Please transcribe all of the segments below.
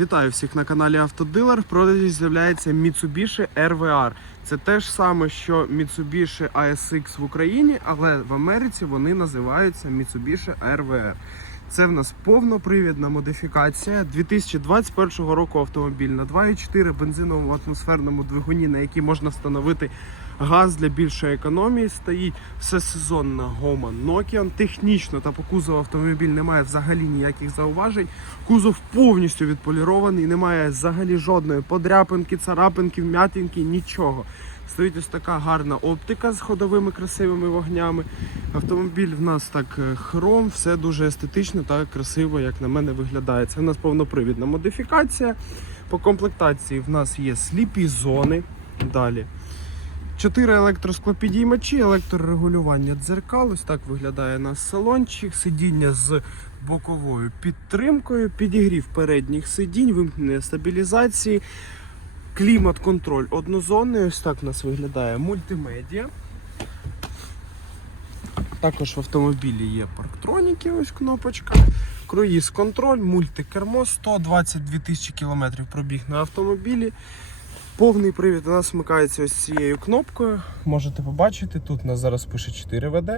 Вітаю всіх на каналі Автодилер. В продажі з'являється Mitsubishi RVR. Це те ж саме, що Mitsubishi ASX в Україні, але в Америці вони називаються Mitsubishi RVR. Це в нас повнопривідна модифікація 2021 року автомобіль на 2,4 бензиновому атмосферному двигуні, на який можна встановити газ для більшої економії. Стоїть всесезонна гома Nokian. Технічно та по кузову автомобіль не має взагалі ніяких зауважень. Кузов повністю відполірований, немає взагалі жодної подряпинки, царапинки, вм'ятинки, нічого. Стоїть ось така гарна оптика з ходовими красивими вогнями. Автомобіль в нас так е, хром, все дуже естетично та красиво, як на мене виглядає. Це в нас повнопривідна модифікація. По комплектації в нас є сліпі зони. Далі. Чотири електросклопідіймачі, електрорегулювання дзеркал. Ось так виглядає наш салончик. Сидіння з боковою підтримкою, підігрів передніх сидінь, вимкнення стабілізації, клімат-контроль однозонний. Ось так у нас виглядає мультимедіа. Також в автомобілі є парктроніки, ось кнопочка. Круїз контроль, мультикермо, 122 тисячі кілометрів пробіг на автомобілі. Повний привід у нас вмикається ось цією кнопкою. Можете побачити, тут у нас зараз пише 4 ВД.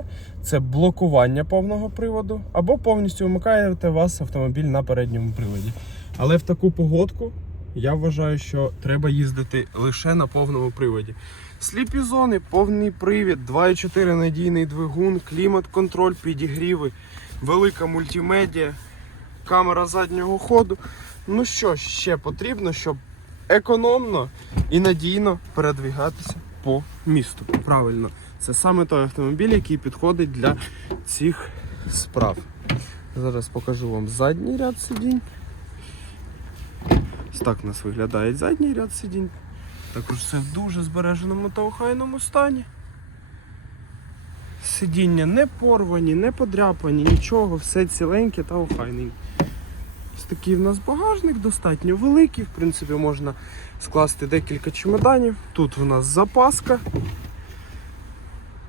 Це блокування повного приводу, або повністю вмикаєте вас автомобіль на передньому приводі. Але в таку погодку я вважаю, що треба їздити лише на повному приводі. Сліпі зони, повний привід, 2,4 надійний двигун, клімат-контроль, підігріви, велика мультимедіа, камера заднього ходу. Ну що ще потрібно, щоб економно і надійно передвігатися по місту. Правильно, це саме той автомобіль, який підходить для цих справ. Зараз покажу вам задній ряд сидінь. Ось так у нас виглядає задній ряд сидінь. Також все в дуже збереженому та охайному стані. Сидіння не порвані, не подряпані, нічого, все ціленьке та охайненьке. Ось такий в нас багажник достатньо великий, в принципі, можна скласти декілька чемоданів. Тут у нас запаска,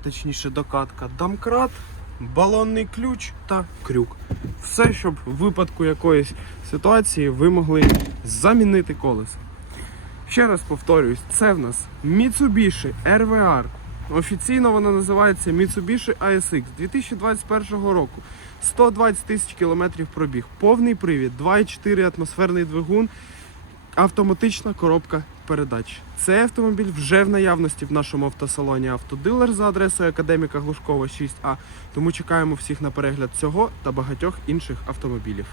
точніше докатка, домкрат, балонний ключ та крюк. Все, щоб в випадку якоїсь ситуації ви могли замінити колесо. Ще раз повторюсь, це в нас Mitsubishi RVR. Офіційно вона називається Mitsubishi ASX 2021 року. 120 тисяч кілометрів пробіг. Повний привід, 2,4 атмосферний двигун, автоматична коробка передач. Цей автомобіль вже в наявності в нашому автосалоні Автодилер за адресою Академіка Глушкова 6А. Тому чекаємо всіх на перегляд цього та багатьох інших автомобілів.